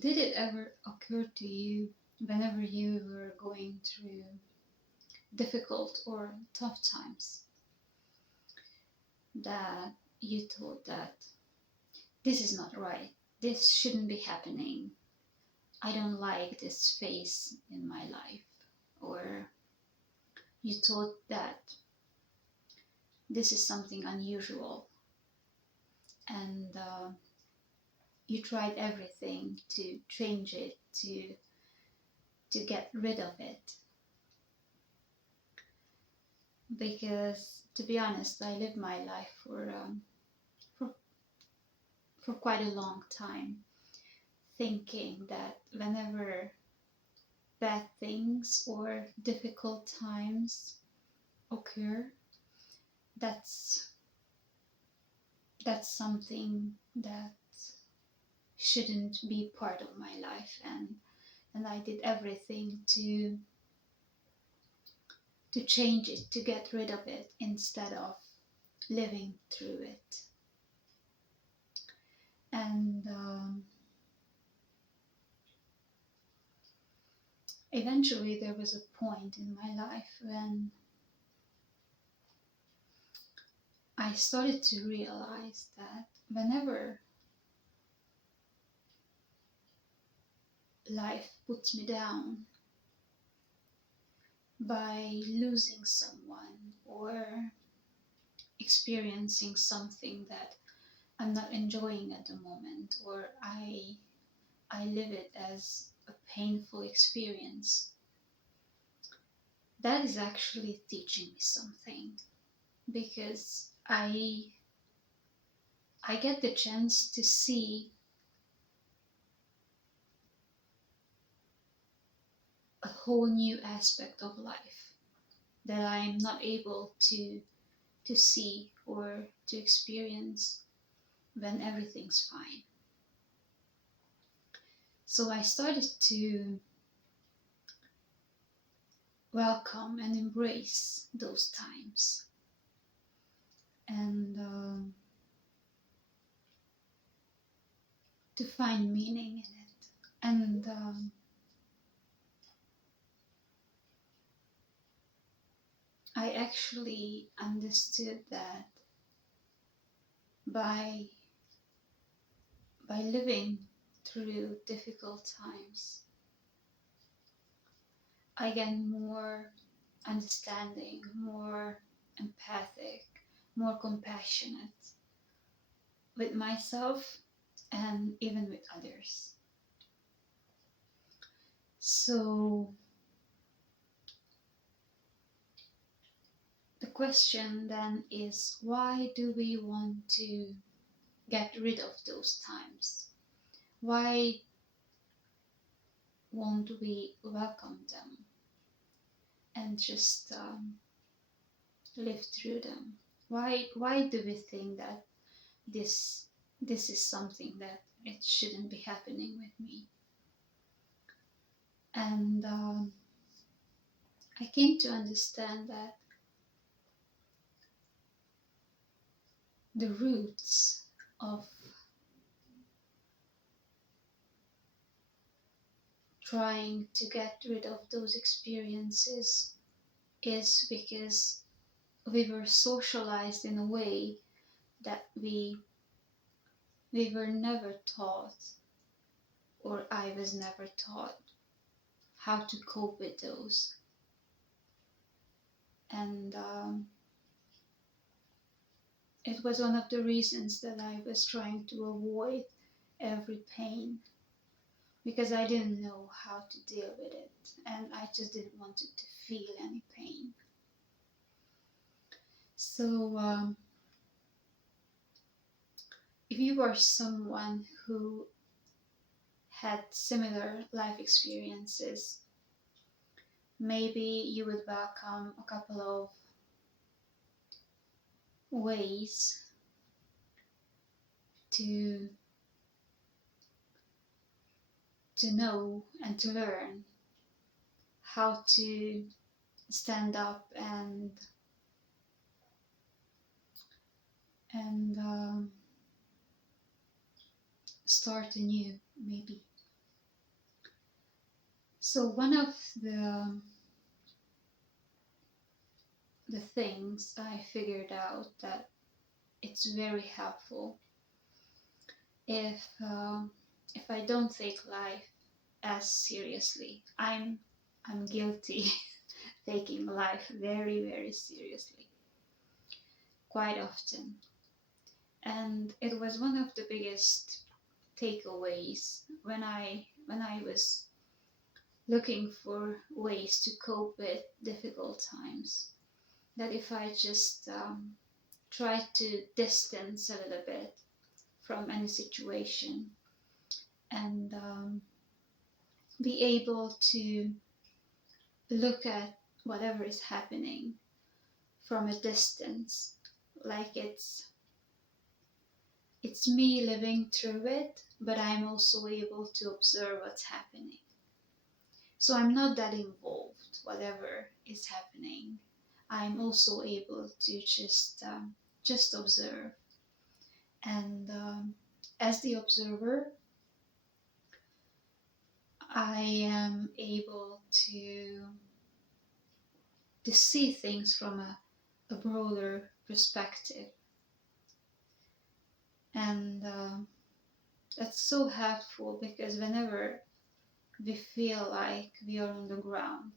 Did it ever occur to you whenever you were going through difficult or tough times that you thought that this is not right, this shouldn't be happening, I don't like this phase in my life, or you thought that this is something unusual and you tried everything to change it, to get rid of it? Because to be honest, I lived my life for for quite a long time, thinking that whenever bad things or difficult times occur, that's that's something that shouldn't be part of my life, and I did everything to change it, to get rid of it instead of living through it. And eventually there was a point in my life when I started to realize that whenever life puts me down by losing someone or experiencing something that I'm not enjoying at the moment, or I live it as a painful experience, that is actually teaching me something, because I get the chance to see a whole new aspect of life that I'm not able to see or to experience when everything's fine. So I started to welcome and embrace those times, and to find meaning in it. And I actually understood that by living through difficult times, I get more understanding, more empathic, more compassionate with myself and even with others. So the question then is, why do we want to get rid of those times? Why won't we welcome them and just live through them? Why do we think that this this is something that it shouldn't be happening with me? And I came to understand that the roots of trying to get rid of those experiences is because we were socialized in a way that we were never taught, or I was never taught, how to cope with those. And it was one of the reasons that I was trying to avoid every pain, because I didn't know how to deal with it, and I just didn't want to feel any pain. So if you are someone who had similar life experiences, maybe you would welcome a couple of ways to know and to learn how to stand up and start anew, maybe. So one of the things I figured out that it's very helpful if if I don't take life as seriously. I'm guilty taking life very seriously quite often, and it was one of the biggest takeaways when I was looking for ways to cope with difficult times. That if I just try to distance a little bit from any situation and be able to look at whatever is happening from a distance, like it's me living through it, but I'm also able to observe what's happening. So I'm not that involved, whatever is happening. I'm also able to just observe. And as the observer, I am able to see things from a broader perspective. And that's so helpful because whenever we feel like we are on the ground,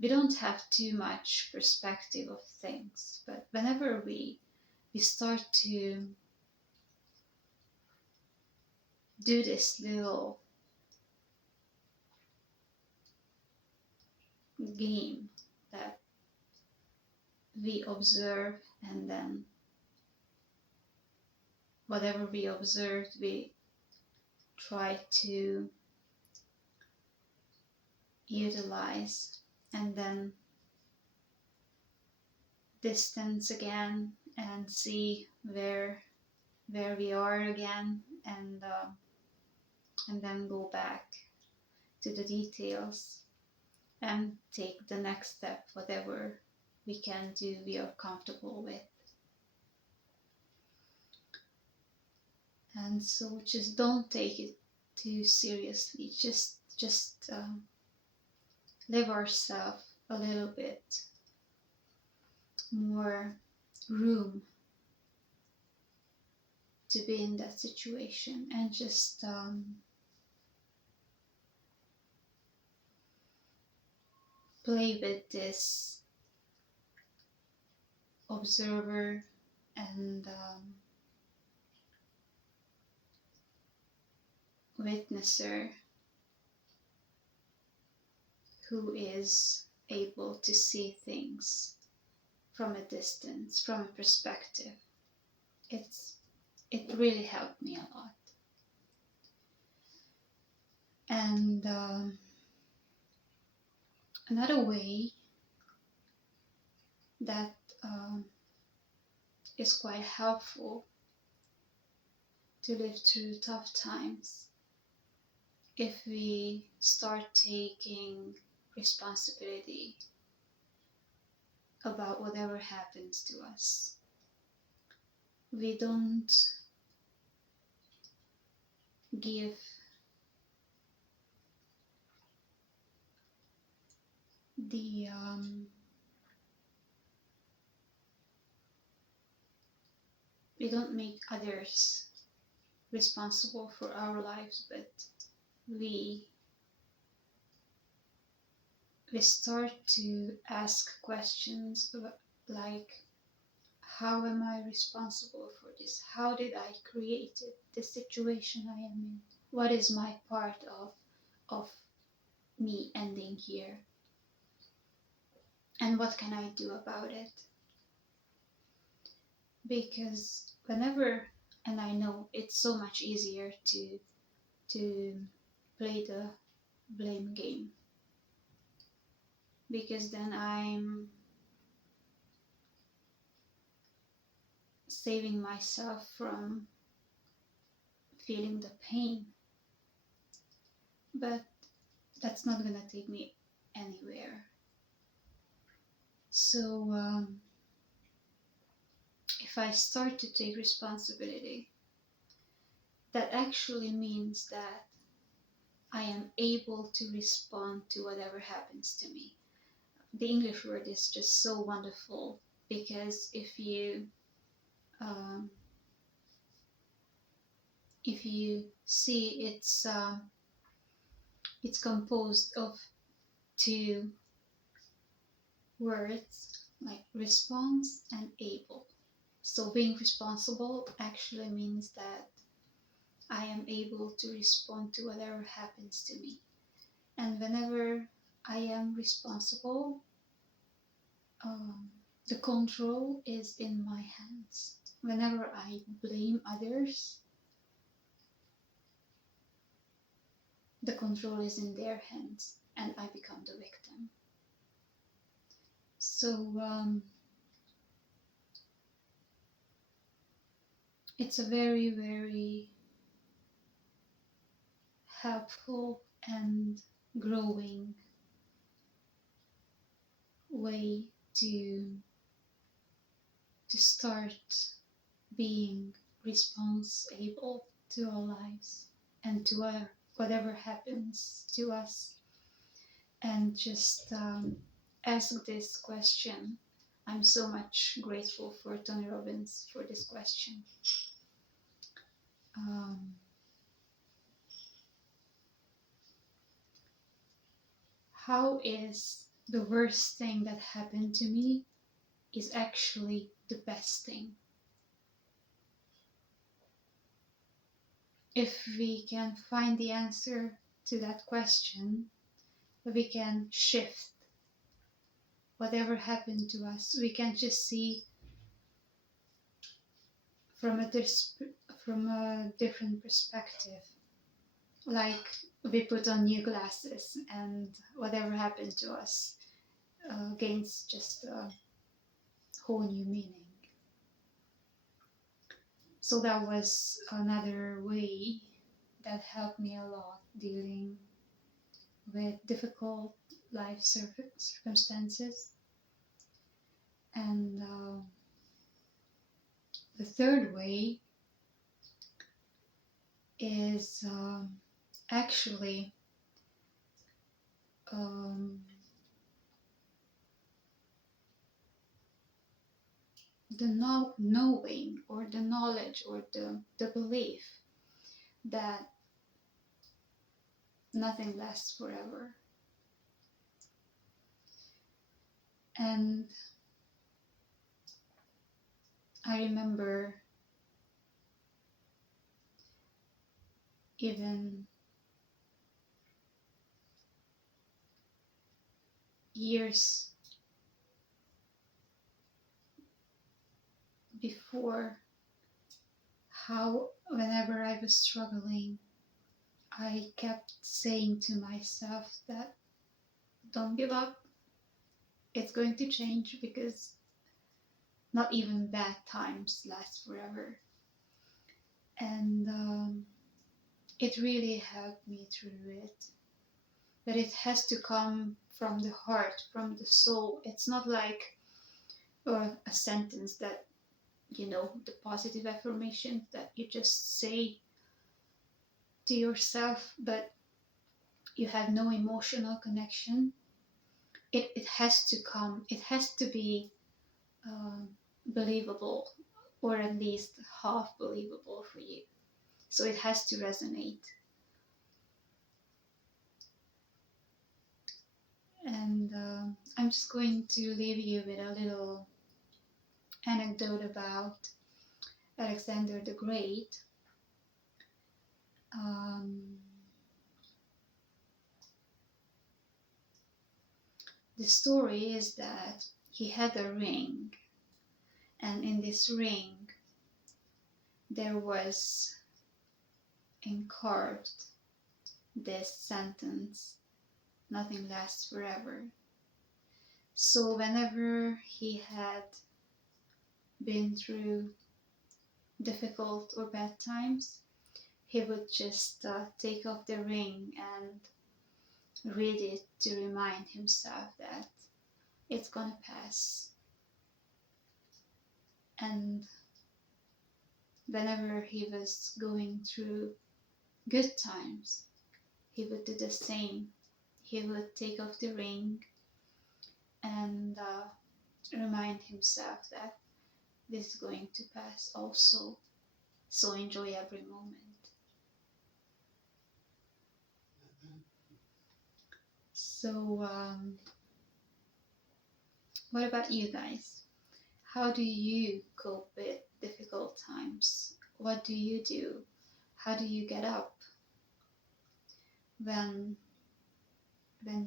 we don't have too much perspective of things. But whenever we start to do this little game that we observe, and then whatever we observed, we try to utilize, and then distance again and see where we are again, and then go back to the details and take the next step, whatever we can do, we are comfortable with. And so just don't take it too seriously. Just leave ourselves a little bit more room to be in that situation, and just play with this observer and witnesser who is able to see things from a distance, from a perspective. It really helped me a lot. And another way that is quite helpful to live through tough times, if we start taking responsibility about whatever happens to us. We don't give the we don't make others responsible for our lives, but we start to ask questions like, how am I responsible for this? How did I create it, the situation I am in? What is my part of me ending here? And what can I do about it? Because whenever, and I know it's so much easier to play the blame game, because then I'm saving myself from feeling the pain. But that's not gonna take me anywhere. So if I start to take responsibility, that actually means that I am able to respond to whatever happens to me. The English word is just so wonderful, because um, if you see, it's composed of two words, like response and able. So being responsible actually means that I am able to respond to whatever happens to me. And whenever I am responsible, um, the control is in my hands. Whenever I blame others, the control is in their hands and I become the victim. So it's a very, very helpful and growing way to start being responsible to our lives and to whatever happens to us, and just ask this question. I'm so much grateful for Tony Robbins for this question. How is the worst thing that happened to me is actually the best thing? If we can find the answer to that question, we can shift whatever happened to us. We can just see from a different perspective. Like we put on new glasses, and whatever happened to us gains just a whole new meaning. So that was another way that helped me a lot dealing with difficult life circumstances. And the third way is actually um, the knowing or the knowledge or the belief that nothing lasts forever. And I remember even years before, how whenever I was struggling, I kept saying to myself that don't give up, it's going to change, because not even bad times last forever. And it really helped me through it. But it has to come from the heart, from the soul. It's not like a sentence that, the positive affirmation that you just say to yourself, but you have no emotional connection. It has to come, it has to be believable, or at least half believable for you. So it has to resonate. And I'm just going to leave you with a little anecdote about Alexander the Great. The story is that he had a ring, and in this ring there was encarved this sentence, nothing lasts forever. So whenever he had been through difficult or bad times, he would just take off the ring and read it to remind himself that it's gonna pass. And whenever he was going through good times, he would do the same. He would take off the ring and remind himself that this is going to pass also. So enjoy every moment. So, what about you guys? How do you cope with difficult times? What do you do? How do you get up when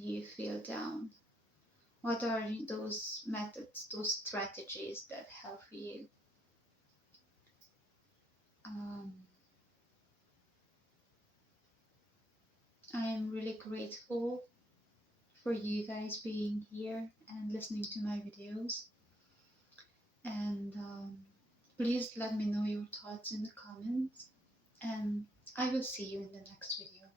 you feel down? What are those methods, those strategies that help you? Um, I am really grateful for you guys being here and listening to my videos. And please let me know your thoughts in the comments. And I will see you in the next video.